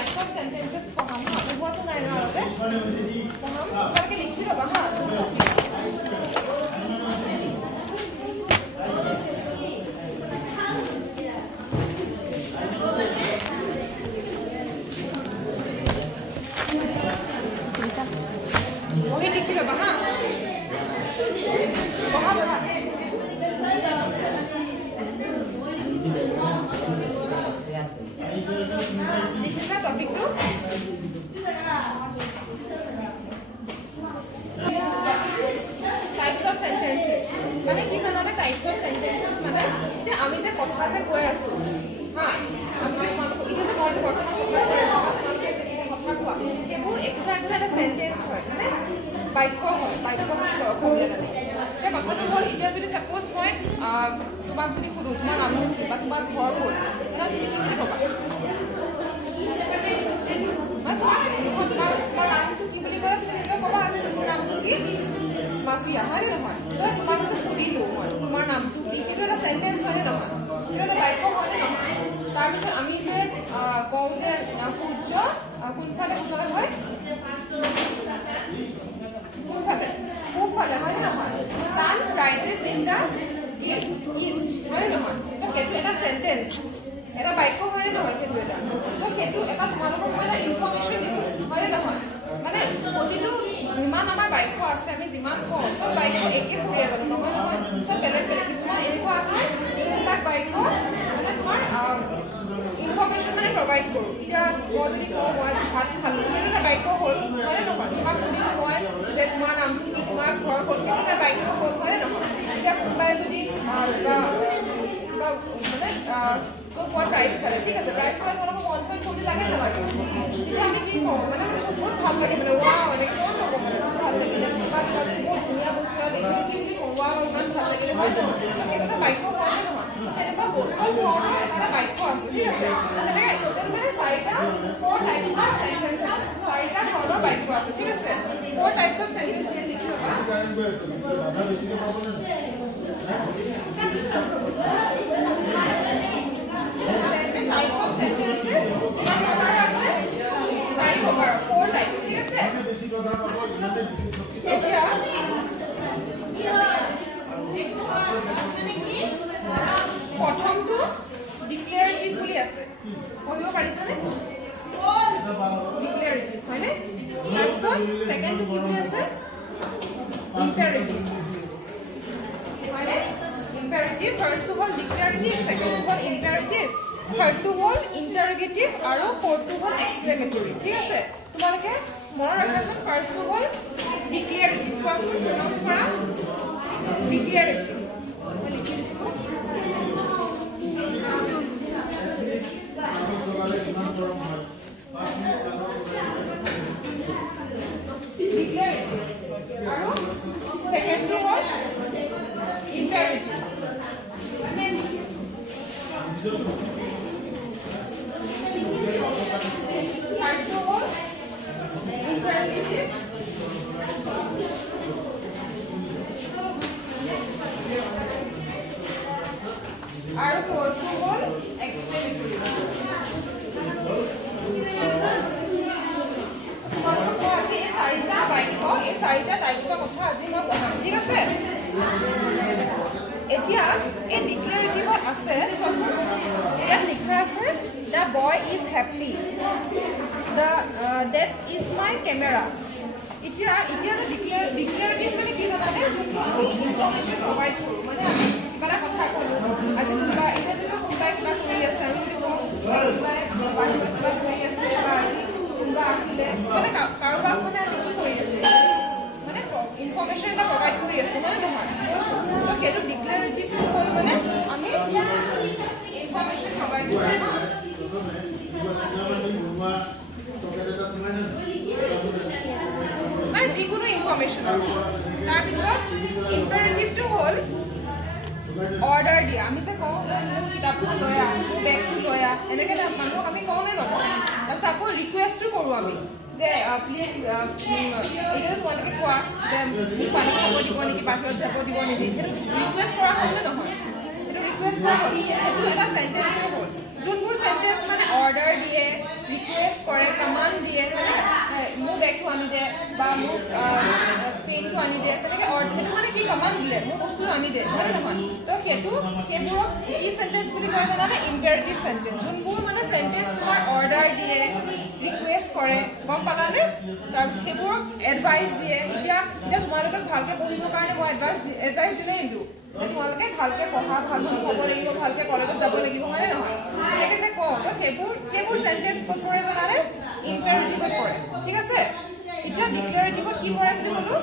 Types of sentences পঢ়াম হা পঢ়োৱাটো নাই ন আগতে পঢ়াম তোমালোকে লিখি ল'বা হা বহি লিখি ল'বা হা পঢ়া পঢ়া লিখিছা টপিকটো টাইপস অফ সেন্টেন্সেস মানে কি জানানে টাইপস অফ সেন্টেন্সেস মানে যে আমি যে কথা যে কৈ আছো হা আমি যে তোমালোকক যে মই যে বৰ্তমান কথা কৈ আছো তোমালোকে যে কথা কোৱা সেইবোৰ একোটা একোটা এটা সেন্টেন্স হয় মানে বাক্য হয় বাক্য মানে অসমীয়াত এতিয়া কথাটো হ'ল এতিয়া যদি সাপোজ মই তোমাক যদি সুধো তোমাৰ নামটো কি বা তোমাৰ ঘৰ ক'ত তেতিয়া তুমি কি বুলি ক'বা তোমাৰ নামটো কি বুলি ক'লে তুমি নিজে ক'বা যে তোমাৰ নামটো কি মাফিয়া হয়নে নহয় তই তোমাক যে সুধিলোঁ মই তোমাৰ নামটো কি সেইটো এটা চেণ্টেঞ্চ হয়নে নহয় সেইটো এটা বাক্য হয়নে নহয় তাৰপিছত আমি যে কওঁ যে সূৰ্য কোনফালে উজ্বল হয় কোনফালে পূবফালে হয়নে নহয় San rises in the east হয়নে নহয় তো সেইটো এটা চেণ্টেঞ্চ এটা বাক্য হয়নে নহয় সেইটো এটা তো সেইটো এটা তোমালোকক মই এটা ইনফৰ্মেশ্যন দিলোঁ হয়নে নহয় মানে প্ৰতিটো যিমান আমাৰ বাক্য আছে আমি যিমান কওঁ চব বাক্য একে সুৰীয়া জানো নহয় নহয় চব বেলেগ বেলেগ কিছুমান এনেকুৱা আছে যোনবিলাক বাক্য মানে তোমাৰ ইনফৰ্মেশ্যন মানে প্ৰভাইড কৰোঁ এতিয়া মই যদি কওঁ মই ভাত খালোঁ সেইটো এটা বাক্য হ'ল হয়নে নহয় তোমাক সুধিলোঁ মই যে তোমাৰ নামটো কি তোমাৰ ঘৰ ক'ত সেইটো এটা বাক্য হ'ল হয়নে নহয় এতিয়া কোনোবাই যদি মানে ক'ত প্ৰাইজ পালে ঠিক আছে প্ৰাইজ পালে তোমালোকক অঞ্চল ফূৰ্তি লাগে নালাগে তেতিয়া আমি কি কওঁ মানে বহুত ভাল লাগে মানে ৱাও এনেকৈ ক'ত ল'ব মানে বহুত ভাল লাগিলে বা বহুত ধুনীয়া বস্তু এটা দেখিলে কি বুলি কওঁ ৱাও ইমান ভাল লাগিলে হয় নহয় সেইটো এটা বাক্য হয় নে নহয় তেনেকুৱা বহুত ধৰণৰ এটা বাক্য আছে ঠিক আছে তেনেকৈ টোটেল মানে 4টা 4 টাইপছ অফ সেন্টেন্স আছে 4টা ধৰণৰ বাক্য আছে ঠিক আছে 4 টাইপছ অফ সেন্টেন্স লিখি ল'বা types of sentences four types ঠিক আছে এতিয়া প্ৰথমটো ডিক্লেৰেটিভ বুলি আছে পঢ়িব পাৰিছানে ডিক্লেৰেটিভ হয়নে তাৰপিছত সেকেন্ডটো কি বুলি আছে ইম্পেৰেটিভ হয়নে ইম্পেৰেটিভ ফাৰ্ষ্টটো হ'ল ডিক্লেৰেটিভ সেকেন্ডটো হ'ল ইম্পেৰেটিভ থাৰ্ডটো হ'ল ইণ্টাৰগেটিভ আৰু ফ'ৰ্থটো হ'ল এক্সক্লেমেটৰী ঠিক আছে তোমালোকে মনত ৰাখিবা ফাৰ্ষ্টটো হ'ল ডিক্লেৰেটিভ কোৱাচোন প্ৰনাউন্স কৰা ডিক্লেৰেটিভ মই লিখি দিছোঁ ডিক্লেৰেটিভ আৰু সেকেন্ডটো হ'ল ইম্পেৰেটিভ আৰু ফ'ৰ্থটো হ'ল এক্সপ্লেনেটৰী তোমালোকক আজি এই 4টা বাক্য এই 4টা টাইপছৰ কথা আজি মই পঢ়াম ঠিক আছে এতিয়া এই ডিক্লেৰেটিভত আছে ইয়াত লিখা আছে the boy is happy that is my camera এতিয়া ডিক্লেৰেটিভ মানে কি জানানে আমি ইনফৰ্মেশ্যন প্ৰভাইড কৰোঁ মানে আমি কিবা এটা কথা ক'লোঁ আজি কোনোবা এতিয়া যদি কোনোবাই কিবা কৰি আছে আমি যদি কওঁ কোনোবাই কিবা কৰি আছে বা আজি কোনোবা আহিলে মানে কাৰোবাক মানে আমি কি কৰি আছোঁ মানে ইনফৰ্মেশ্যন এটা প্ৰভাইড কৰি আছোঁ মানে নহয় কৈছোঁ তো সেইটো ডিক্লেৰেটিভটো হ'ল মানে আমি ইনফৰ্মেশ্যন প্ৰভাইড কৰোঁ মানে যিকোনো ইনফৰ্মেশ্যন তাৰপিছত ইম্পেৰেটিভটো হ'ল অৰ্ডাৰ দিয়া আমি যে কওঁ মোৰ কিতাপখন লৈ আহ মোৰ বেগটো লৈ আহ এনেকৈ মানুহক আমি কওঁ নে নকওঁ তাৰপিছত আকৌ ৰিকুৱেষ্টো কৰোঁ আমি যে প্লিজ এতিয়া তোমালোকে কোৱা যে মোক পানী খাব দিব নেকি বাহিৰত যাব দিব নেকি সেইটো ৰিকুৱেষ্ট কৰা হ'ল নে নহয় সেইটো ৰিকুৱেষ্ট কৰা হ'ল সেইটো এটা চেণ্টেঞ্চে হ'ল যোনবোৰ চেণ্টেঞ্চ মানে অৰ্ডাৰ দিয়ে ৰিকুৱেষ্ট কৰে আনি দে বা মোক পেইনটো আনি দে তেনেকৈ সেইটো মানে কি কমাণ্ড দিলে মোক বস্তুটো আনি দে হয় নহয় তো সেইবোৰক কি চেণ্টেঞ্চ বুলি কয় জানানে ইম্পেৰেটিভ চেণ্টেঞ্চ যোনবোৰ মানে চেণ্টেঞ্চ তোমাৰ অৰ্ডাৰ দিয়ে ৰিকুৱেষ্ট কৰে গম পালানে তাৰপিছত সেইবোৰক এডভাইচ দিয়ে এতিয়া তোমালোকে ভালকৈ পঢ়িবৰ কাৰণে মই এডভাইচ দিলেই দিওঁ তোমালোকে ভালকৈ পঢ়া ভাল হ'ব লাগিব ভালকৈ কলেজত যাব লাগিব হয়নে নহয় তেনেকৈ যে কওঁ তো সেইবোৰ চেণ্টেঞ্চ ক'ত পৰে জানানে ইম্পেৰেটিভত পৰে ঠিক আছে এতিয়া ডিক্লেৰেটিভত কি পৰে বুলি ক'লোঁ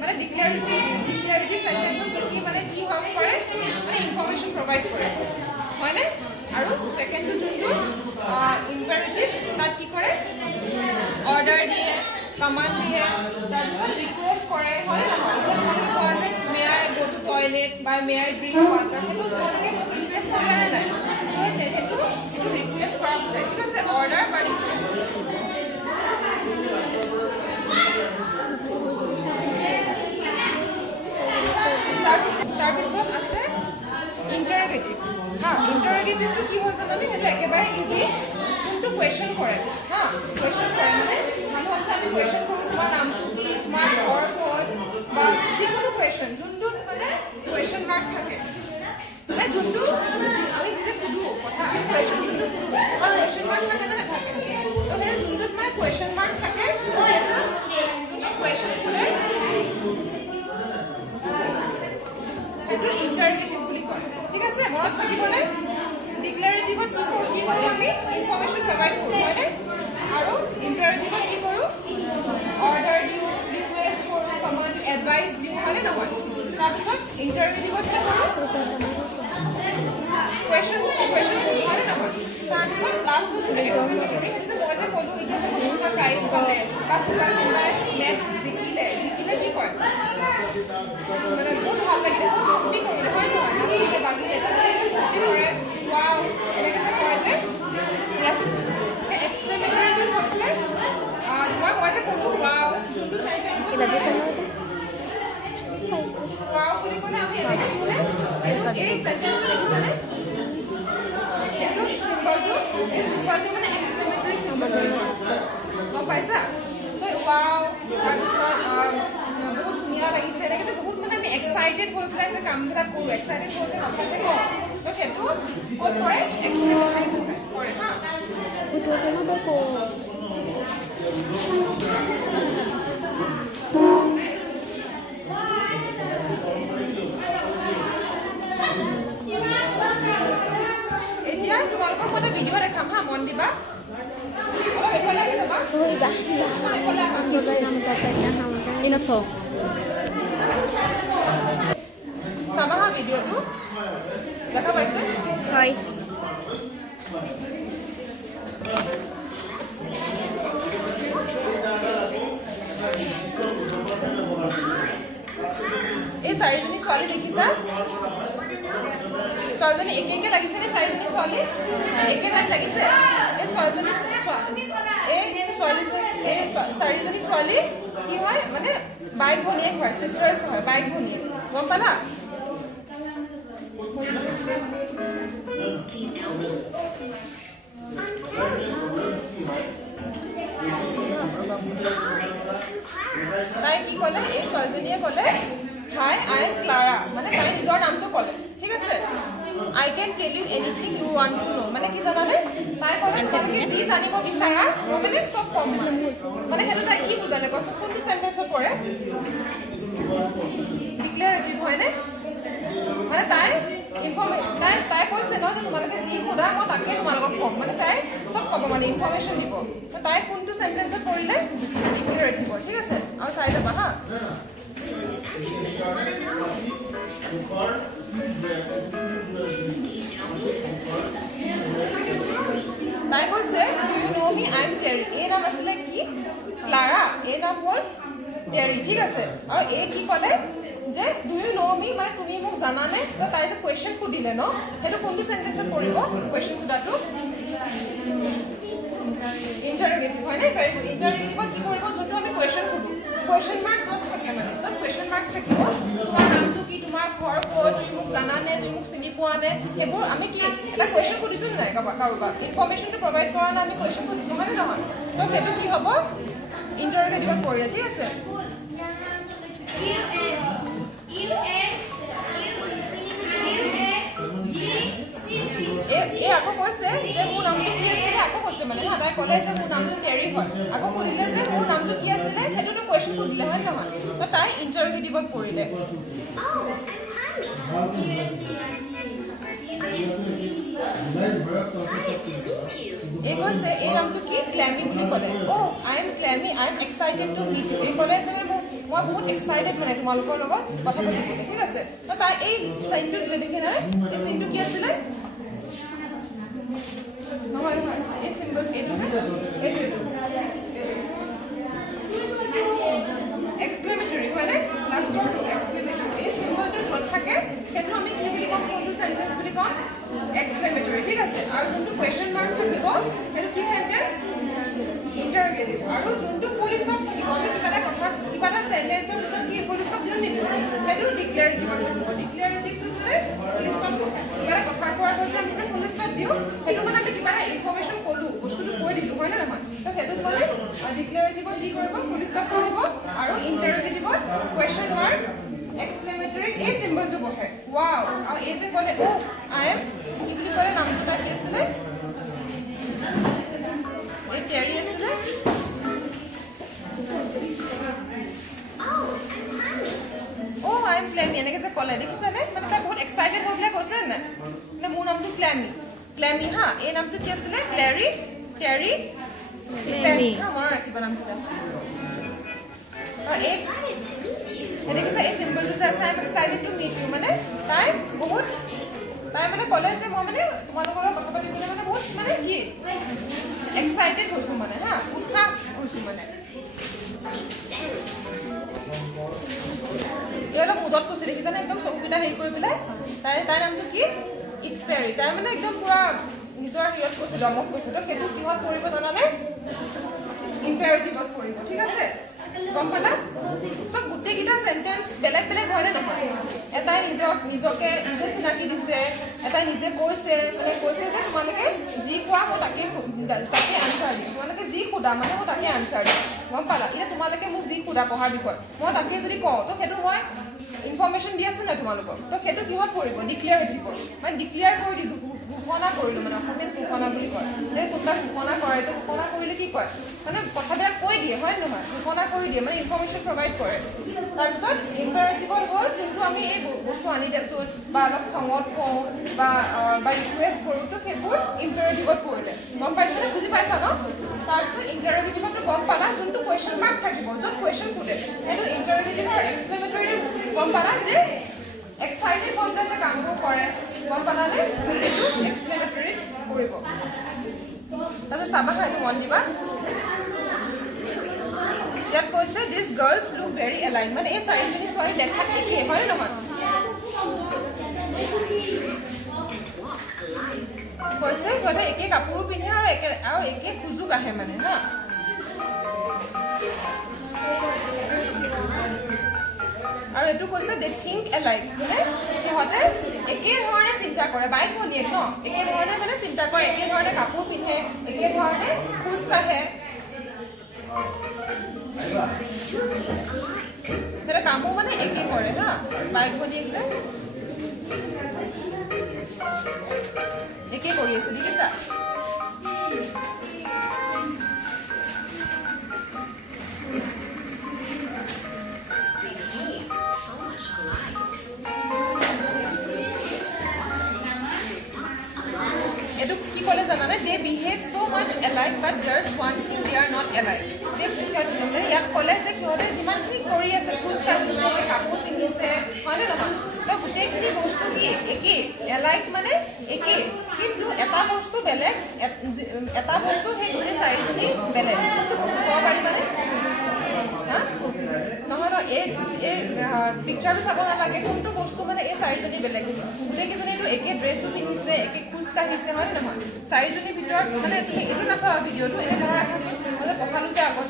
মানে ডিক্লেৰেটিভ চেণ্টেঞ্চত কি মানে কি হ'ব পাৰে মানে ইনফৰ্মেশ্যন প্ৰভাইড কৰে হয়নে আৰু ছেকেণ্ডটো যোনটো ইম্পেৰেটিভ তাত কি কৰে অৰ্ডাৰ দিয়ে কমাণ্ড দিয়ে তাৰপিছত ৰিকুৱেষ্ট কৰে হয় নহয় তোমালোকে কোৱা যে may I go to toilet বা মে আই ড্ৰিংক ৱাটাৰ সেইটো তোমালোকে ৰিকুৱেষ্ট কৰিবানে নাই সেইটো ৰিকুৱেষ্ট কৰা বুজায় ঠিক আছে অৰ্ডাৰ বা ৰিকুৱেষ্ট তাৰপিছত আছে ইণ্টাৰগেটিভ হা ইণ্টাৰগেটিভটো কি হ'ল জানানে সেইটো একেবাৰে ইজি যোনটো কুৱেশ্যন কৰে হা কুৱেশ্যন কৰে মানে মানুহক যে আমি কুৱেশ্যন কৰোঁ তোমাৰ নামটো কি তোমাৰ ঘৰ ক'ত বা যিকোনো কুৱেশ্যন যোনটোত মানে কুৱেশ্যন মাৰ্ক থাকে মানে যোনটো আমি যেতিয়া সুধোঁ কথা কুৱেশ্যন যোনটো সুধোঁ বা কুৱেশ্যন মাৰ্ক থাকে নে নাথাকে তো সেই যোনটোত মানে কুৱেশ্যন মাৰ্ক থাকে সেইটো কুৱেশ্যন সোধে সেইটো ইণ্টাৰগেটিভ বুলি কয় ঠিক আছে মনত থাকিবনে ডিক্লেৰেটিভত কি কৰোঁ আমি ইনফৰ্মেশ্যন প্ৰভাইড কৰোঁ হয়নে আৰু ইণ্টাৰগেটিভত কি কৰোঁ অৰ্ডাৰ দিওঁ ৰিকুৱেষ্ট কৰোঁ কমাণ্ড এডভাইচ দিওঁ হয়নে নহয় তাৰপিছত ইণ্টাৰগেটিভত কি কৰোঁ কুৱেশ্যন কৰোঁ হয়নে নহয় তাৰপিছত লাষ্টত এক্সপ্লেনেটৰী সেইটো মই যে ক'লোঁ এতিয়া যে কোনোবা প্ৰাইজ পালে বা কোনোবাই মেচ জিকিলে কি কয় মানে বহুত ভাল লাগিলে বহুত ফূৰ্তি কৰিলে হয় নহয় নাচিলে বাগিলে ফূৰ্তি কৰে ৱাও এনেকৈ যে কয় যে এক্সপ্লেনেটৰীটো হৈছে মই যে ক'লোঁ ৱাও যোনটো চেণ্টেঞ্চত ৱাও বুলি ক'লে আমি এনেকৈ ক'লে সেইটো এই চেণ্টেঞ্চটো দেখিছেনে সেইটো চিম্বলটো মানে এক্সপ্লেনেটৰী চিম্বল বুলি কয় গম পাইছা ৱাও তাৰপিছত বহুত ধুনীয়া লাগিছে এনেকৈ বহুত মানে আমি এক্সাইটেড হৈ পেলাই যে কামবিলাক কৰোঁ এক্সাইটেড হৈ পেলাই মাথা যে কওঁ তো সেইটো ক'ত পৰে এক্সপ্লেনেটৰী পৰে হা এতিয়া তোমালোকক মই এটা ভিডিঅ' দেখাম হা মন দিবা অলপ এইফালে আহি যাবা এইফালে চাবা হা ভিডিঅ'টো দেখা পাইছে হয় এই চাৰিজনী ছোৱালী দেখিছা ছোৱালীজনী একে লাগিছেনে চাৰিজনী ছোৱালী একে টাইপ লাগিছে এই ছোৱালীজনী এই চাৰিজনী ছোৱালী কি হয় মানে বাইক ভনীয়েক হয় চিষ্টাৰ্ছ হয় বাইক ভনীয়েক গম পালা তাই কি ক'লে এই ছোৱালীজনীয়ে ক'লে হাই আই এম ক্লাৰা মানে তাই নিজৰ নামটো ক'লে ঠিক আছে I can tell you anything you want to know' মানে কি জানানে তাই ক'লে তোমালোকে যি জানিব বিচাৰা মই মানে চব কম মানে সেইটো তাই কি বুজালে কোৱাচোন কোনটো চেণ্টেঞ্চত পৰে ডিক্লেৰেটিভ হয়নে মানে তাই তাই কৈছে ন যে তোমালোকে যি সোধা মই তাকে তোমালোকক ক'ম মানে তাই চব ক'ব মানে ইনফৰ্মেশ্যন দিব তাই কোনটো চেণ্টেঞ্চত পৰিলে ডিক্লেৰেটিভ হয় ঠিক আছে আৰু চাই যাবা হা তাই কৈছে do you know' me I am Terry এই নাম আছিলে কি ক্লাৰা এই নাম হ'ল টেৰী ঠিক আছে আৰু এই কি ক'লে যে ডু ইউ ন' মি মানে তুমি মোক জানানে তো তাই যে কুৱেশ্যন সুধিলে ন সেইটো কোনটো চেণ্টেঞ্চত পৰিব কুৱেশ্যন সোধাটো ইণ্টাৰগেটিভ হয়নে ইণ্টাৰগেটিভত কি কৰিব যোনটো আমি কুৱেশ্যন সোধোঁ কুৱেশ্যন মাৰ্ক য'ত থাকে মানে য'ত কুৱেশ্যন মাৰ্ক থাকিব তোমাৰ নামটো কি তোমাৰ ঘৰ ক'ত তুমি মোক জানানে তুমি মোক চিনি পোৱা নে সেইবোৰ আমি কি এটা কুৱেশ্যন সুধিছোঁ নাই কাৰোবাক ইনফৰ্মেশ্যনটো প্ৰভাইড কৰা নাই আমি কুৱেশ্যন সুধিছোঁ হয়নে নহয় তো সেইটো কি হ'ব ইণ্টাৰগেটিভত পৰিলে ঠিক আছে এই আকৌ কৈছে যে মোৰ নামটো কি আছিলে আকৌ কৈছে মানে তাই ক'লে যে মোৰ নামটো কেৰি হয় আকৌ সুধিলে যে মোৰ নামটো কি আছিলে সেইটোতো কুৱেশ্যন সুধিলে হয় নহয় তো তাই ইণ্টাৰগেটিভত পৰিলে এই কৈছে এই নামটো কি ক্লেমি বুলি ক'লে I am Clemmie I am excited to meet you এই ক'লে যে মই বহুত এক্সাইটেড মানে তোমালোকৰ লগত কথা পাতিবলৈ ঠিক আছে তো তাই এই চাইনটো দিলে দেখি নাই এই চিনটো কি আছিলে নহয় নহয় এই চিম্বল এইটো এক্সক্লেমেটৰী হয়নে লাষ্টৰটো এক্সক্লেমেটৰী এই চিম্বলটো য'ত থাকে সেইটো আমি কি বুলি ক'ম কোনটো চেণ্টেন্স বুলি ক'ম এক্সক্লেমেটৰী ঠিক আছে আৰু যোনটো কুৱেশ্যন মাৰ্ক থাকিব সেইটো কি চেণ্টেন্স ইণ্টাৰগেটিভ আৰু যোনটো ফুল ষ্টপ থাকিব আমি কিবা এটা চেণ্টেন্সৰ পিছত কি ফুল ষ্টপ দিওঁ নিদিওঁ সেইটো ডিক্লেৰেটিভত থাকিব ডিক্লেৰেটিভটো মানে ফুল ষ্টপ নহয় কিবা এটা কথা কোৱাৰ আগত যে আমি যে ফুল ষ্টপ দিওঁ সেইটো মানে আমি কিবা এটা ইনফৰ্মেশ্যন ক'লোঁ বস্তুটো কৈ দিলোঁ হয় নে নহয় তো সেইটোত মানে ডিক্লেৰেটিভত কি কৰিব ফুল ষ্টপ কৰিব আৰু ইণ্টাৰগেটিভত কুৱেশ্যন মাৰ্ক এক্সক্লেমেটৰীত এই চিম্বলটো বহে ৱাও আৰু এই যে ক'লে আই এম কি বুলি ক'লে নামটো তাই কি আছিলে এই কেৰি আছিলে আই এম ক্লেমি এনেকৈ যে ক'লে দেখিছেনে মানে তাই বহুত এক্সাইটেড হৈ পেলাই কৈছে নাই মানে মোৰ নামটো ক্লেমি হা এই নামটো কি আছিলে ক্লেৰি হা মনত ৰাখিবা নামকেইটা দেখিছে এই চিম্বলটো যে আছে I am excited to meet you মানে তাই মানে ক'লে যে মই মানে তোমালোকৰ লগত কথা পাতিবলৈ মানে বহুত মানে কি এক্সাইটেড হৈছোঁ মানে হা উৎসাহ হৈছোঁ মানে এই অলপ মুদত কৈছে দেখিছানে একদম চকুকেইটা হেৰি কৰি পেলাই তাইৰ নামটো কি ইক্সপেৰি তাই মানে একদম পুৰা নিজৰ হেৰিয়ত কৈছে দমত কৈছে তো সেইটো কিহত পৰিব জানানে ইম্পেৰেটিভত পৰিব ঠিক আছে গম পালা চব গোটেইকেইটা চেণ্টেন্স বেলেগ বেলেগ হয়নে নহয় এটাই নিজকে নিজে চিনাকি দিছে এটাই নিজে কৈছে মানে কৈছে যে তোমালোকে যি কোৱা মই তাকে আনচাৰ দিম তোমালোকে যি সোধা মানে মই তাকে আনচাৰ দিম গম পালা এতিয়া তোমালোকে মোক যি সোধা পঢ়াৰ বিষয়ত মই তাকে যদি কওঁ তো সেইটো মই ইনফৰ্মেশ্যন দি আছোঁ নাই তোমালোকক তো সেইটো কিহত পৰিব ডিক্লেয়াৰেটিভত মানে ডিক্লেয়াৰ কৰি দিলোঁ ঘোষণা কৰিলোঁ মানে অসমীয়াত ঘোষণা বুলি কয় যে কোনোবাই ঘোষণা কৰে তো ঘোষণা কৰিলে কি কয় মানে কথাবিলাক কৈ দিয়ে হয় নহয় ঘোষণা কৰি দিয়ে মানে ইনফৰ্মেশ্যন প্ৰভাইড কৰে তাৰপিছত ইম্পাৰেটিভত হ'ল যোনটো আমি এই বস্তু আনি দিছোঁ বা অলপ খঙত কওঁ বা ৰিকুৱেষ্ট কৰোঁ তো সেইবোৰ ইম্পাৰেটিভত পৰিলে গম পাইছানে বুজি পাইছা ন তাৰপিছত ইণ্টাৰগেটিভতটো গম পালা যোনটো কুৱেশ্যন মাৰ্ক থাকিব য'ত কুৱেশ্যন সোধে সেইটো ইণ্টাৰগেটিভ আৰু এক্সক্লেমেটৰী গম পালা যে এক্সাইটেড হৈ পেলাই যে কামবোৰ কৰে গম পালানে সেইটো এক্সক্লেমেটৰীত পৰিব তাৰপিছত চাবা হা এইটো মন দিবা ইয়াত কৈছে দিছ গাৰ্লছ লুক ভেৰি এলাইক মানে এই চাৰিজনী ছোৱালী দেখাত একেই হয় নহয় কৈছে সিহঁতে একে কাপোৰো পিন্ধে আৰু একে সুযোগ আহে মানে হা আৰু এইটো কৈছে দে থিংক এলাইক মানে সিহঁতে একেধৰণে চিন্তা কৰে বাইক ভনীয়েক ন একেধৰণে মানে চিন্তা কৰে একেধৰণে কাপোৰ পিন্ধে একেধৰণে খোজ কাঢ়ে সিহঁতে কামো মানে একে কৰে হা বাইক ভনীয়েকলে একে কৰি আছে দেখিছা এইটো কি ক'লে জানানে they behave so' much alike but there is one thing they are not alike মানে ইয়াত ক'লে যে সিহঁতে যিমানখিনি কৰি আছে খোজ কাঢ়িছে কাপোৰ পিন্ধিছে হয়নে নহয় তো গোটেইখিনি বস্তু কি একেই এলাইক মানে একেই কিন্তু এটা বস্তু বেলেগ এটা বস্তু সেই গোটেই চাৰিজনী বেলেগ কোনটো বস্তু ক'ব পাৰিবানে হা নহয় নহয় এই পিকচাৰটো চাব নালাগে কোনটো বস্তু মানে এই চাৰিজনী বেলেগ গোটেইকেইজনীটো একে ড্ৰেছো পিন্ধিছে একে খোজ কাঢ়িছে হয় নহয় চাৰিজনীৰ ভিতৰত মানে এইটো নাচাবা ভিডিঅ'টো এনে ধৰা ৰাখাচোন মই যে পঢ়ালোঁ যে আগত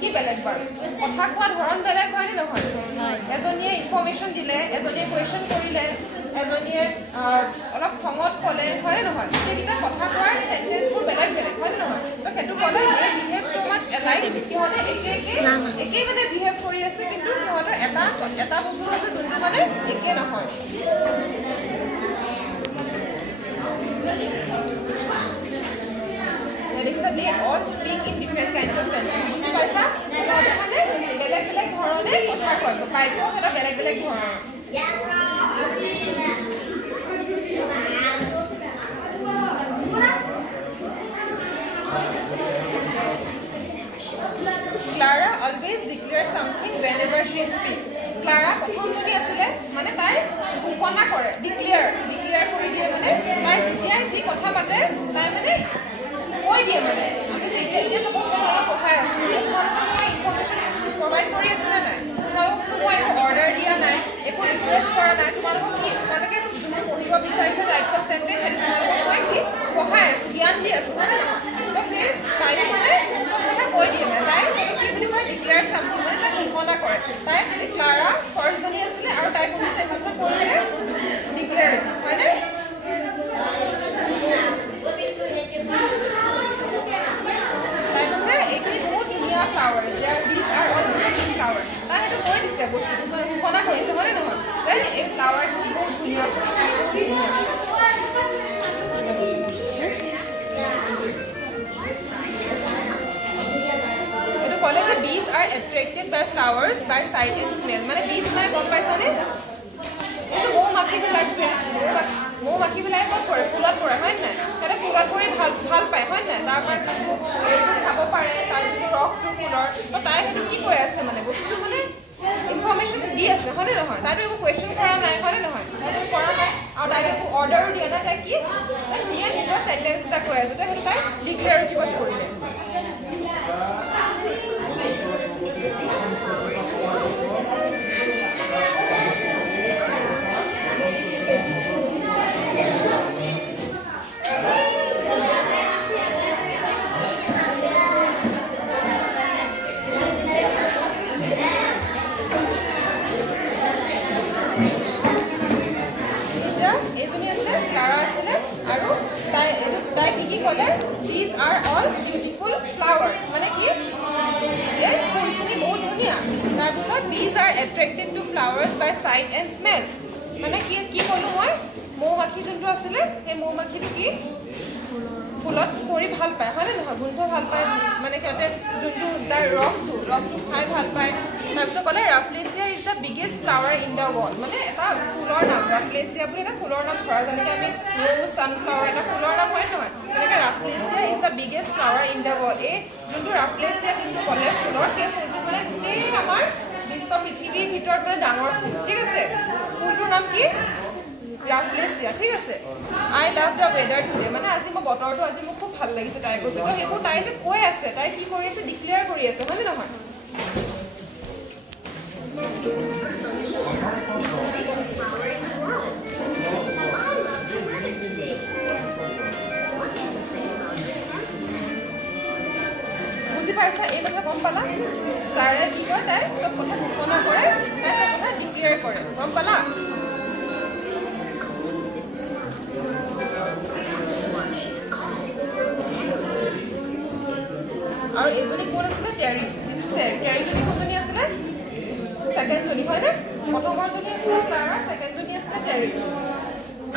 কি বেলেগ বাৰু কথা কোৱা ধৰণ বেলেগ হয়নে নহয় এজনীয়ে ইনফৰ্মেশ্যন দিলে এজনীয়ে কুৱেশ্যন কৰিলে এজনীয়ে অলপ খঙত ক'লে হয়নে নহয় গোটেইকেইটা কথা কোৱাৰ চেণ্টেন্সবোৰ বেলেগ বেলেগ হয়নে নহয় তো সেইটো ক'লে দে বিহেভ চ' মাছ এলাইক সিহঁতে একে একে এটা বস্তু আছে যোনটো মানে একে নহয় they all speak in different kinds of sentences বুজি পাইছা মানে বেলেগ বেলেগ ধৰণে কথা কয় পাইপো এটা বেলেগ বেলেগ ধৰণৰ Clara always declares something whenever she speaks. Clara প্ৰথম জনি আছিল মানে তাই ঘোষণা কৰে declare কৰি দিয়ে মানে তাই যেতিয়া যি কথা পাতে তাই মানে কৈ দিয়ে মানে আমি যেতিয়া suppose কৰা কথা আছে তোমালোকক মই ইনফৰমেশন প্ৰভাইড কৰি আছো না নাই তোমালোকক মই অৰ্ডাৰ দিয়া নাই একো ৰিকুৱেষ্ট কৰা নাই তোমালোকক কি তোমালোকে তুমি পঢ়িব বিচাৰিছা টাইপছ অফ সেন্টেন্স সেইটো তোমালোকক মই কি পঢ়াই জ্ঞান দি আছো না না তো সেই তাই মানে কথা কৈ দিয়ে মানে তাই কি বুলি কয় ডিক্লেয়াৰ সামথিং মানে তাই ঘোষণা কৰে তাই ক্লাৰা ফাৰ্ষ্ট জনি আছিল আৰু তাই কৈছে কথা কৰিলে ডিক্লেয়াৰ হয় না flowers these are all beautiful flowers ta hetu koi dise bostu kona korise hone no then a flower ki bahut duniya etu kole the bees are attracted by flowers by sight and smell mane bees mane gom paisa ne etu mo makhi bilak je mo makhi bilak ko pore fulat pore hoy na tare fulat pore bhal pai hoy na tar par khabo pare tar rock to fular to tai hetu ki koi ase mane bostu mane information di ase hone no hoy tar eko question kora nai hone no hoy tar kora nai aur tar eko order dia na tai ki ta niya nijor sentence ta koi ase to hetu tai declarative korile These are all beautiful flowers. Mane ki? Ye phul khini bahut dhuniya. Tar pisot bees are attracted to flowers by sight and smell. Mane ki kolu moi mo makhi juntu asile he mo makhi tu ki ফুলত পৰি ভাল পায় হয় না গুন্ধ ভাল পায় মানে কতে যোনটো তাৰ ৰকটো খাই ভাল পায় তাৰপিছত কলে Rafflesia is the biggest flower in the world মানে এটা ফুলৰ নাম ৰাফলেচিয়া বুলি এটা ফুলৰ নাম ধৰা যেনেকৈ আমি ৰ'জ সানফ্লাৱাৰ এটা ফুলৰ নাম হয় নহয় তেনেকৈ Rafflesia is the biggest flower in the world এই যোনটো ৰাফলেচিয়া যোনটো কলে ফুলৰ সেই ফুলটো মানে গোটেই আমাৰ বিশ্ব পৃথিৱীৰ ভিতৰত মানে ডাঙৰ ফুল ঠিক আছে ফুলটোৰ নাম কি Rafflesia, ঠিক আছে I love the weather today মানে আজি মই বতৰটো আজি মোক খুব ভাল লাগিছে তাই কৈছে তো হেবোৰ তাই যে কৈ আছে তাই কি কৰি আছে ডিক্লেয়াৰ কৰি আছে মানে নহয় বুজি পাইছা এই কথা গম পালা তাৰে কি কয় তাই সব কথা ঘোষণা কৰে তাই সব কথা ডিক্লেয়াৰ কৰে গম পালা और एजनी कोन आছিলে টেৰি দিস ইজ টেৰি জনি কোনজনি আছিলে সেকেন্ড জনি হয় না প্ৰথমৰ জনি আছিলে ক্লাৰা সেকেন্ড জনি আছিলে টেৰি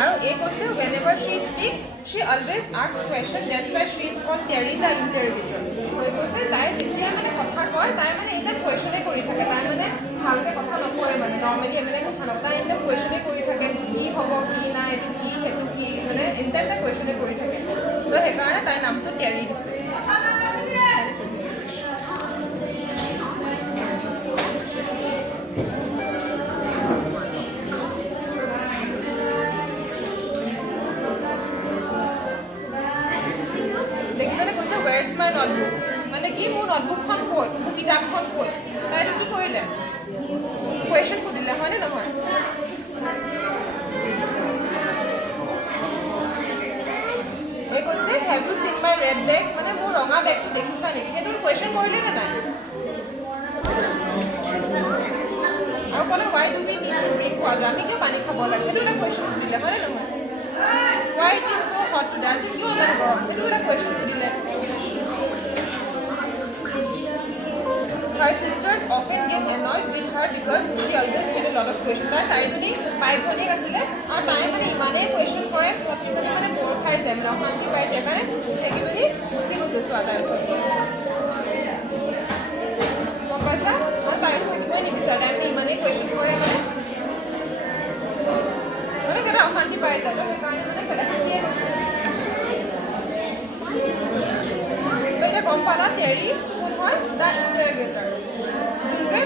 আৰু এই কৈছে whenever she speak she always asks question that's why she is called Tehri the interrogator হৈ কৈছে তাই যেতিয়া মানে কথা কয় তাই মানে এটা কোৱেশ্চনে কৰি থাকে তাই মানে ভালকে কথা নকয় মানে নৰমালি এমনে কথা নকয় তাই এটা কোৱেশ্চনে কৰি থাকে কি হ'ব কি না এটো কি হেতু কি মানে এটা কোৱেশ্চনে কৰি থাকে তো হেকাৰণে তাই নামটো টেৰি দিছে Where's my notebook? মানে কি মোৰ notebook খন ক'ত মোৰ কিতাপখন ক'ত তাই কি কৰিলে কোৱেশ্চন কৰিলে হয় নে নহয় এই কৈছে have you seen my red bag মানে মোৰ ৰঙা বেগটো দেখিছা নেকি হেতু কোৱেশ্চন কৰিলে নে নাই আৰু ক'লে why do we need to drink water আমি কি পানী খাব লাগে হেতু এটা কোৱেশ্চন কৰিলে হয় নে নহয় why it is so hot today আজি কিয় ইমান গৰম হেতু এটা কোৱেশ্চন কৰিলে Her sisters often get annoyed with her because she always question তাৰ চাৰিজনী বাই ভনীক আছিলে আৰু তাই মানে ইমানেই কুৱেশ্যন কৰে প্ৰতিজনী মানে বৰ খাই যায় মানে অশান্তি পাই যায় কাৰণে সেইকেইজনী গুচি গৈছে চোৱা তাইৰ ওচৰত গম পাইছা মানে তাইও থাকিবই নিবিচাৰে তাই মানে ইমানেই কুৱেশ্যন কৰে মানে কেইটা অশান্তি পাই যায় তো সেইকাৰণে মানে কেইটা গুচিয়ে গৈছে তো এতিয়া গম পালা টেৰী কোন হয় দ্য ইণ্টাৰগেটাৰ যোনটোৱে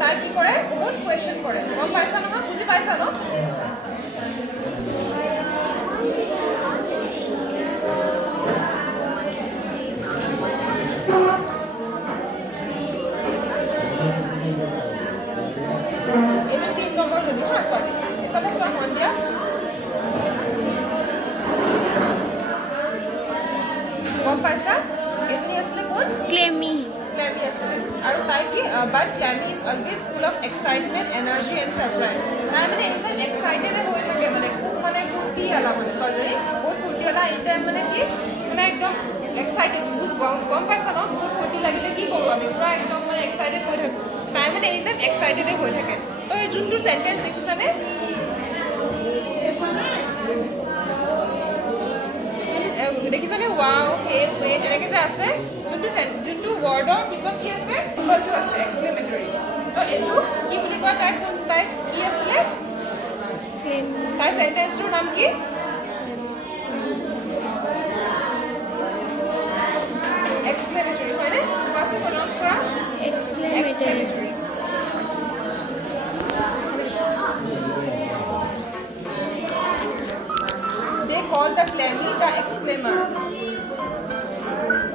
তাই কি কৰে বহুত কুৱেশ্যন কৰে গম পাইছা নহয় বুজি পাইছা ন এটা 3 নম্বৰ যদি হা ছোৱালী তাতে চোৱা মন দিয়া গম পাইছা এজনী আছিলে কোন ক্লেমি আছিলে আৰু তাই কি but Clemmie is always full of excitement energy and surprise তাই মানে একদম এক্সাইটেড হৈ থাকে মানে খুব মানে ফূৰ্তিৱালা মানে ছোৱালীজনী বহুত ফূৰ্তিৱালা এনিটাইম মানে কি মানে একদম এক্সাইটেড গম পাইছা ন বহুত ফূৰ্তি লাগিলে কি কৰোঁ আমি পূৰা একদম মানে এক্সাইটেড হৈ থাকোঁ তাই মানে এনিটাইম এক্সাইটেডে হৈ থাকে তো এই যোনটো চেণ্টেঞ্চ দেখিছানে দেখিছানে ৱাও হেল ৱেট এনেকৈ যে আছে যোনটো ৱৰ্ডৰ পিছত কি আছে চিম্বলটো আছে এক্সক্লেমেটৰী তো এইটো কি বুলি কয় তাই কি আছিলে তাই চেণ্টেঞ্চটোৰ নাম কি এক্সক্লেমেটৰী হয়নে কোৱাচোন প্ৰনাউন্স কৰা exclamatory they call the Clemmy the exclaimer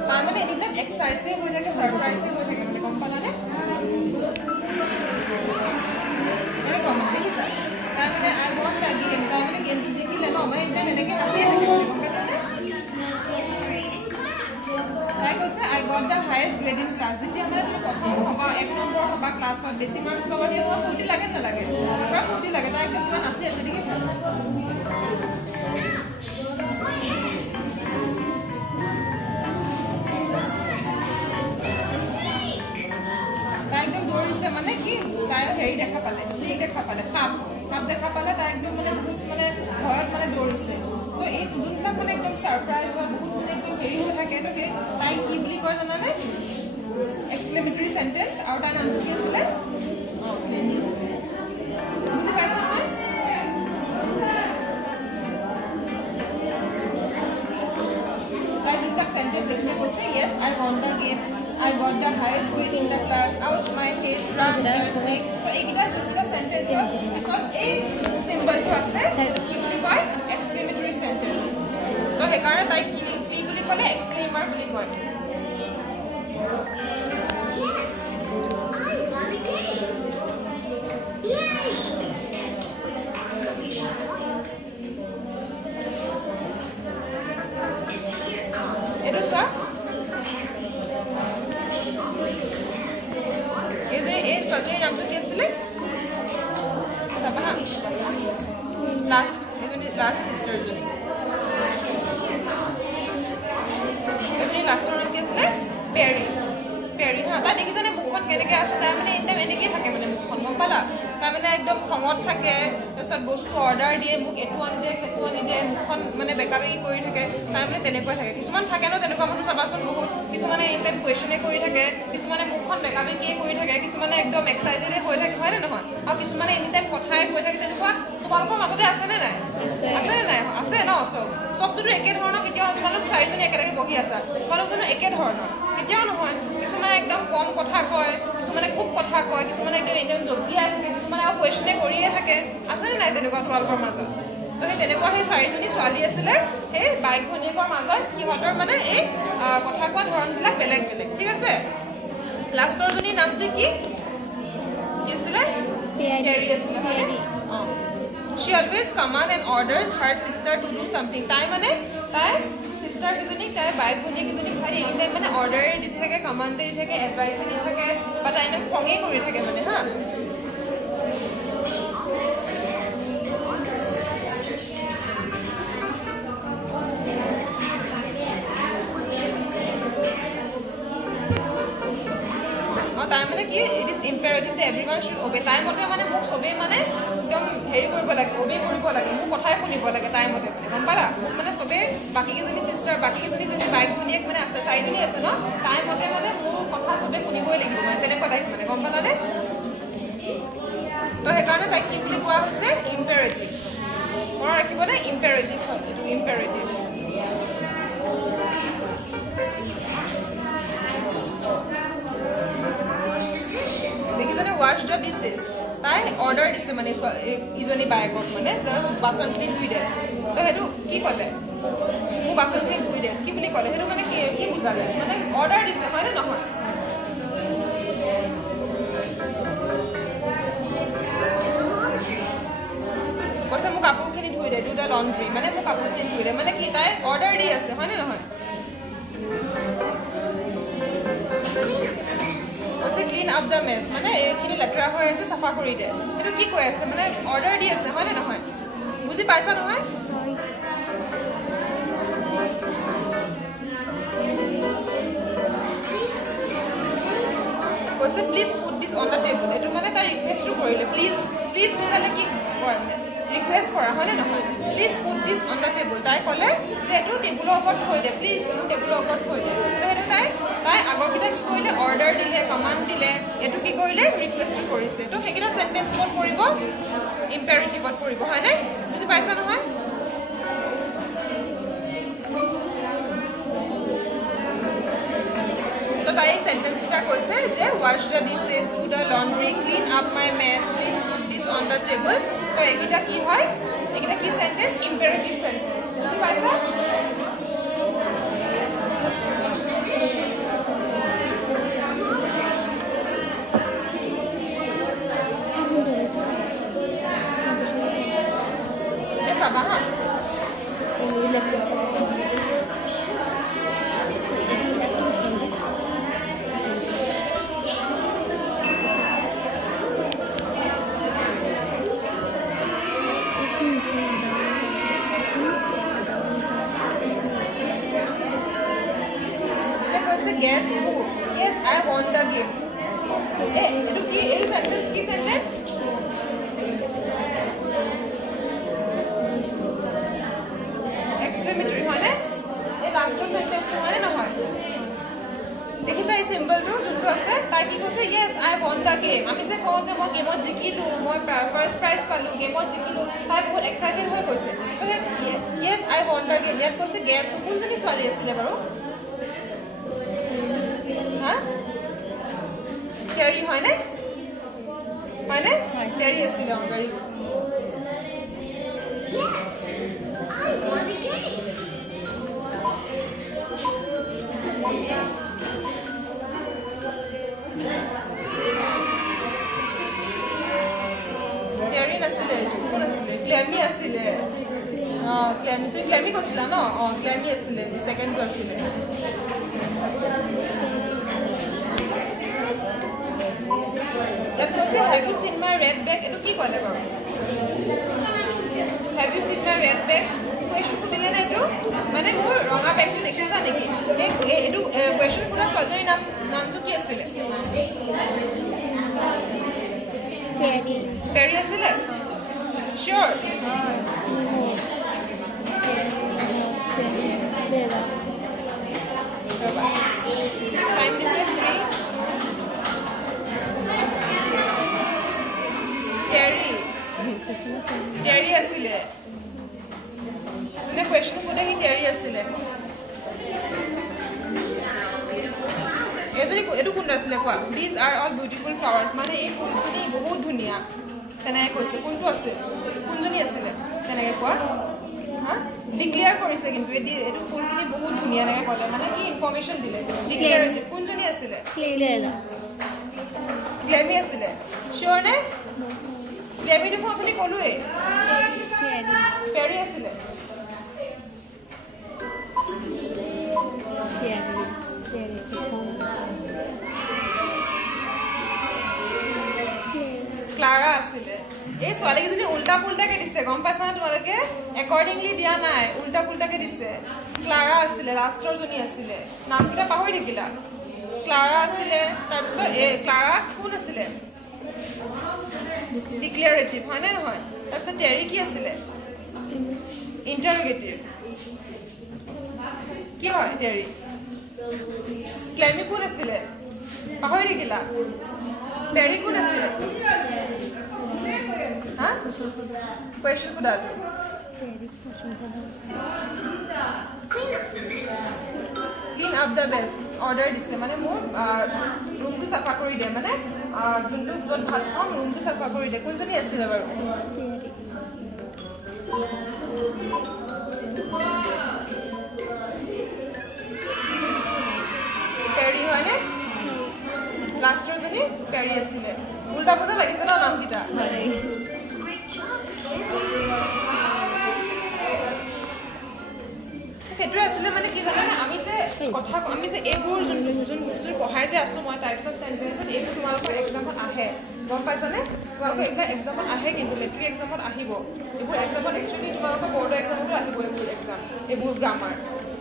তাই মানে একদম এক্সাইটেড হৈ থাকে সাৰপ্ৰাইজিং হৈ থাকে মানে গম পালানে এনে কম দেখিছা তাই মানে আই ওয়ান্ট দ্য গেম তাই মানে গেমটো দেখিলে ন মানে একদম এনেকৈ নাচিয়ে থাকে গম পাইছানে তাই কৈছে I got the highest grade in class যেতিয়া মানে তুমি প্ৰথম হ'বা 1 নম্বৰ হ'বা ক্লাছত বেছি মাৰ্কছ পাবা তেতিয়া তোমাৰ ফূৰ্তি লাগে নালাগে পুৰা ফূৰ্তি লাগে তাই একদম পুৰা নাচি আছে দেখিছা তাই একদম দৌৰিছে মানে কি তাই হেৰি দেখা পালে স্নেক দেখা পালে সাপ দেখা পালে তাই একদম মানে বহুত মানে ভয়ত মানে দৌৰিছে তো এই যোনবিলাক মানে একদম ছাৰপ্ৰাইজ হয় বহুত মানে একদম হেৰি হৈ থাকে তো সেই তাই কি বুলি কয় জানানে এক্সক্লেমেটৰী চেণ্টেঞ্চ আৰু তাৰ নামটো কি আছিলে বুজি পাইছা নহয় তাই যোনবিলাক চেণ্টেঞ্চ এইখিনি কৈছে yes I won the game I got the highest grade in the class. Ouch, my head, run, snake. So, এইকেইটা যোনটা sentence হয়, পিছত এই চিম্বলটো আছে, কি বুলি কয়? Exclamatory sentence. তো সেইকাৰণে তাই কি বুলি ক'লে exclaimer বুলি কয়। এইটো চোৱা এই ছোৱালীৰ নামটো কি আছিলে চাবা হা লাষ্ট চিষ্টাৰজনী এজনী লাষ্টৰ নাম কি আছিলে পেৰী হা তাই দেখিছানে মুখখন কেনেকৈ আছে তাই মানে একদম এনেকৈ থাকে মানে মুখখন গম পালা তাই মানে একদম খঙত থাকে তাৰপিছত বস্তু অৰ্ডাৰ দিয়ে মোক এইটো আনি দিয়ে সেইটো আনি দিয়ে মুখখন মানে বেকা বেকি কৰি থাকে তাই মানে তেনেকুৱা থাকে কিছুমান থাকে ন তেনেকুৱা মানুহ চাবাচোন বহুত কিছুমানে এনিটাইম কুৱেশ্যনে কৰি থাকে কিছুমানে মুখখন বেকা বেকিয়ে কৰি থাকে কিছুমানে একদম এক্সাইটেডে হৈ থাকে হয়নে নহয় আৰু কিছুমানে এনিটাইম কথাই কৈ থাকে তেনেকুৱা তোমালোকৰ মাজতে আছেনে নাই আছে ন চবটোতো একে ধৰণৰ কেতিয়াও তোমালোক চাৰিজনী একেলগে বহি আছা তোমালোক জানো একে ধৰণৰ কেতিয়াও নহয় কিছুমানে একদম কম কথা কয় কিছুমানে খুব কথা কয় কিছুমানে একদম একদম জঁপিয়াই থাকে কিছুমানে আৰু কুৱেশ্যনে কৰিয়ে থাকে আছেনে নাই তেনেকুৱা তোমালোকৰ মাজত তো সেই তেনেকুৱা সেই চাৰিজনী ছোৱালী আছিলে সেই বাইক ভনীয়েকৰ মাজত সিহঁতৰ মানে এই কথা কোৱা ধৰণবিলাক বেলেগ বেলেগ ঠিক আছে লাষ্টৰজনীৰ নামটো কি আছিলে পেৰী আছিলে অঁ she always command and orders her sister to do something তাই মানে তাই সিস্টাৰ দুজনীক তাই বাইক ভনীয়েকজনীক খালি এনিটাইম মানে অৰ্ডাৰে দি থাকে কমাণ্ডে দি থাকে এডভাইচে দি থাকে বা তাই একদম খঙেই কৰি থাকে মানে হা তাই মানে কি it is imperative that everyone should obey তাই মতে মানে মোক সবেই মানে একদম হেৰি কৰিব লাগে অবে কৰিব লাগে মোক কথাই শুনিব লাগে তাই মতে মানে গম পালা মোক মানে সবেই বাকীকেইজনী চিষ্টাৰ বাকীকেইজনী যদি বাইক ভনীয়েক মানে আছে চাৰিজনী আছে ন তাই মতে মানে মোৰ কথা সবেই শুনিবই লাগিব মানে তেনেকুৱা টাইপ মানে গম পালানে তো সেইকাৰণে তাইক কি বুলি কোৱা হৈছে ইম্পেৰেটিভ মনত ৰাখিবনে ইম্পেৰেটিভ হয় এইটো ইম্পেৰেটিভ দেখিছেনে ৱাশ দ্য ডিছেছ তাই অৰ্ডাৰ দিছে মানে ইজনী বায়েকক মানে যে বাচনখিনি ধুই দে তো সেইটো কি ক'লে মোৰ বাচনখিনি ধুই দে কি বুলি ক'লে সেইটো মানে কি বুজালে মানে অৰ্ডাৰ দিছে হয়নে নহয় কৈছে মোক কাপোৰখিনি ধুই দে ডু দ্য লণ্ড্ৰি মানে মোক কাপোৰখিনি ধুই দে মানে কি তাই অৰ্ডাৰ দি আছে হয়নে নহয় কৈছে ক্লিন আপ দ্য মেছ মানে এইখিনি লেতেৰা হৈ আছে চাফা কৰি দে সেইটো কি কৈ আছে মানে অৰ্ডাৰ দি আছে হয়নে নহয় বুজি পাইছা নহয় কৈছে please put this on the table এইটো মানে তাই ৰিকুৱেষ্টটো কৰিলে প্লিজ প্লিজ বুজালে কি কয় মানে ৰিকুৱেষ্ট কৰা হয়নে নহয় please put this on the table তাই ক'লে যে এইটো টেবুলৰ ওপৰত থৈ দে প্লিজ মোৰ টেবুলৰ ওপৰত থৈ দে তো সেইটো তাই আগৰকেইটা কি কৰিলে অৰ্ডাৰ দিলে কমাণ্ড দিলে এইটো কি কৰিলে ৰিকুৱেষ্টটো কৰিছে তো সেইকেইটা চেণ্টেঞ্চ ক'ত পৰিব ইম্পেৰেটিভত পৰিব হয়নে বুজি পাইছা নহয় তো তাই এই চেণ্টেঞ্চকেইটা কৈছে যে wash the dishes do the laundry clean up my mess please put this on the table তো এইকেইটা কি হয় এইকেইটা কি চেণ্টেঞ্চ ইম্পেৰেটিভ চেণ্টেঞ্চ বুজি পাইছা চাবা হা Guess who? Yes, I won the game. Hey, itu sentence ki sentence? Exclamatory hoy na? Ei last sentence hoy na hoy. Dekhisa ei symbol tu junto ase tai ki koise yes I won the game. Ami je koh je moi game ot jikilu moi first prize palu game ot jikilu tai bahut excited hoy koise. To yes I won the game. Yat koise guess kun jani swali asile baro? Terry হয় না Terry আসলে very good yes I won the game Terry আসলে কোন আসলে Clemmy আসলে Clemmy তুই Clemmy কইছিলা না Clemmy আসলে সেকেন্ড আসলে That was have you seen my red bag? Etu ki kole baro? Have you seen my red bag? Question putile na etu? Mane mor ronga bag tu dekhisa neki? Etu question pura kajari naam tu ki asile? Terry asile? Sure. Time is 3. Terry asile. Tune question pute hi Terry asile. Edu kun asile kwa. These are all beautiful flowers. Mane ei phulkhini bahut dhuniya. Tene koise kuntu ase. Kunjoni asile. Tene kwa. Ha? Declare korise kintu edu phulkhini bahut dhuniya nage kole. Mane ki information dile. Declare kunjoni asile. Clear. Clemmy asile. Sure ne? Clemmy to phone kolu e. Perry asile. Clara asile. এই সোয়ালে কি উল্টা পুল্টা কে দিছে গম পাইছ না তোমালকে accordingly দিয়া নাই উল্টা পুল্টা কে দিছে ক্লারা আসিলে লাস্টৰ জনি আসিলে নামটা পাহৰি থাকিলা ক্লাৰা আছিলে তাৰপিছত ক্লাৰা কোন আছিলে ডিক্লেৰেটিভ হয় নে নহয় তাৰপিছত টেৰি কি আছিলে ইন্টাৰোগেটিভ কি হয় টেৰি ক্লেমি কোন আছিলে পাহৰি থাকিলা টেৰি কোন আছিলে হা question সোধালো clean up the best order দিছে মানে মোৰ ৰুমটো সাফা কৰি দিয়ে মানে যোনটো য'ত ভাত খাম ৰুমটো সাফা কৰি দিয়ে কোনজনী আছিলে বাৰু পেৰি হয়নে লাষ্টৰ জনী পেৰি আছিলে উল্টা পুল্টা লাগিছে ন নামকেইটা সেইটোৱে আছিলে মানে কি জানে আমি যে কথা আমি যে এইবোৰ যোন পঢ়াই যে আছো মই টাইপছ অফ সেন্টেন্সত এইবোৰ তোমালোকৰ এক্সামত আহে গম পাইছানে তোমালোকৰ এইবিলাক এক্সামত আহে কিন্তু মেট্ৰিক এক্সামত আহিব এইবোৰ এক্সামত একচুৱেলি তোমালোকৰ বৰ্ড এক্সামতো আহিব এইবোৰ এক্সাম এইবোৰ গ্ৰামাৰ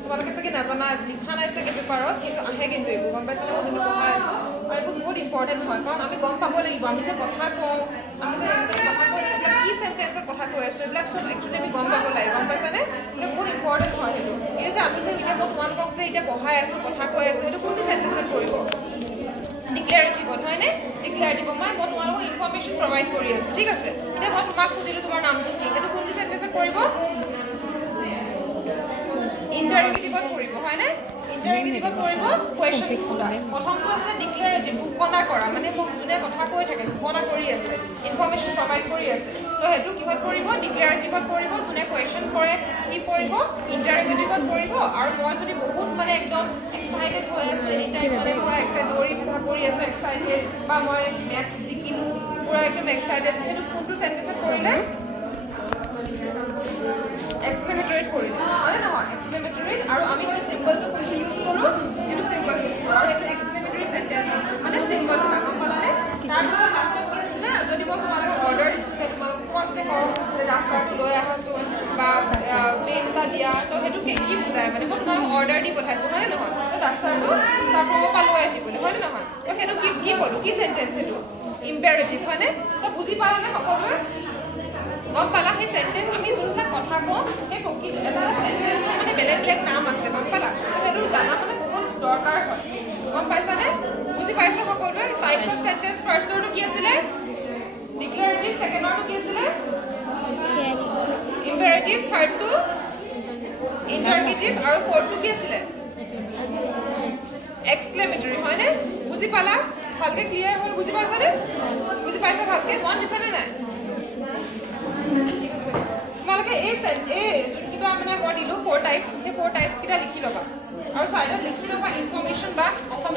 তোমালোকে চাগে নাজানা লিখা নাই চাগে পেপাৰত কিন্তু আহে কিন্তু এইবোৰ গম পাইছানে মই যোনটো পঢ়াই আছো আৰু এইবোৰ বহুত ইম্পৰ্টেণ্ট হয় কাৰণ আমি গম পাব লাগিব আমি যে কথা কওঁ আমি যে কথা কওঁ এইবিলাক কি সেন্টেন্সৰ কথা কৈ আছো এইবিলাক চব একচুৱেলি আমি গম পাব লাগে গম পাইছানে এইটো বহুত ইম্পৰ্টেণ্ট হয় সেইটো এই যে আমি যে এতিয়া মই তোমালোকক যে এতিয়া পঢ়াই আছো কথা কৈ আছো এইটো কোনটো সেন্টেন্সত পৰিব ডিক্লেৰেটিভত হয়নে ডিক্লেৰেটিভ মই তোমালোকক ইনফৰমেশ্যন প্ৰভাইড কৰি আছো ঠিক আছে এতিয়া মই তোমাক সুধিলো তোমাৰ নামটো কি সেইটো কোনটো সেন্টেন্সত পৰিব ইন্টাৰোগেটিভত পৰিব হয়নে ইন্টাৰোগেটিভত পৰিব কোৱেশ্চন সোধা প্ৰথমটো আছে ডিক্লেৰেটিভ ঘোষণা কৰা মানে মোক যোনে কথা কৈ থাকে ঘোষণা কৰি আছে ইনফৰমেশ্যন প্ৰভাইড কৰি আছে তো সেইটো কিহত পৰিব ডিক্লেৰেটিভত পৰিব যোনে কোৱেশ্চন কৰে কি পৰিব ইন্টাৰোগেটিভত পৰিব আৰু মই যদি বহুত মানে একদম এক্সাইটেড হৈ আছো এনি টাইম মানে পুৰা এক্সাইটেড দৌৰি কথা কৰি আছো এক্সাইটেড বা মই মেথছ জিকিলো পুৰা একদম এক্সাইটেড সেইটো কোনটো সেন্টেন্সত পৰিলে এক্সক্লেমেটৰীত পৰিলে হয় নহয় এক্সক্লেমেটৰীত আৰু আমি মানে চিম্বলটো কোনটো ইউজ কৰোঁ সেইটো চিম্বল ইউজ কৰোঁ আৰু সেইটো এক্সক্লেমেটৰী সেন্টেন্স মানে চিম্বল হয় গম পালানে তাৰপিছত লাষ্টত কি আছিলে যদি মই তোমালোকক অৰ্ডাৰ দিছোঁ তোমাক যে কওঁ যে ডাষ্টাৰটো লৈ আহাচোন বা পেন এটা দিয়া তো সেইটো কি বুজায় মানে মই তোমালোকক অৰ্ডাৰ দি পঠাইছোঁ হয়নে নহয় তো ডাষ্টাৰটো ষ্টাফ ৰুমৰ পৰা লৈ আহিবলৈ হয়নে নহয় তো সেইটো কি ক'লোঁ কি সেন্টেন্স সেইটো ইম্পেৰেটিভ হয়নে তো বুজি পালানে সকলোৱে গম পালা সেই সেন্টেন্স আমি যোনবিলাক কথা কওঁ সেই প্ৰকৃত এটা সেন্টেন্সৰ মানে বেলেগ বেলেগ নাম আছে গম পালা সেইটো জানা মানে বহুত দৰকাৰ হয় গম পাইছানে বুজি পাইছা সকলোৱে টাইপছ অফ সেন্টেন্স ফাৰ্ষ্টৰটো কি আছিলে ডিক্লেৰেটিভ ছেকেণ্ডৰটো কি আছিলে ইম্পেৰেটিভ থাৰ্ডটো ইন্টাৰোগেটিভ আৰু ফ'ৰ্থটো কি আছিলে এক্সক্লেমেটৰী হয়নে বুজি পালা ভালকে ক্লিয়াৰ হ'ল বুজি পাইছানে বুজি পাইছা ভালকে মন দিছানে নাই ঠিক আছে তোমালোকে এই যোনকেইটা মানে মই দিলোঁ 4 টাইপছ সেই 4 টাইপছ কেইটা লিখি ল'বা আৰু চাইডত লিখি ল'বা ইনফৰমেশ্যন বা অসমীয়া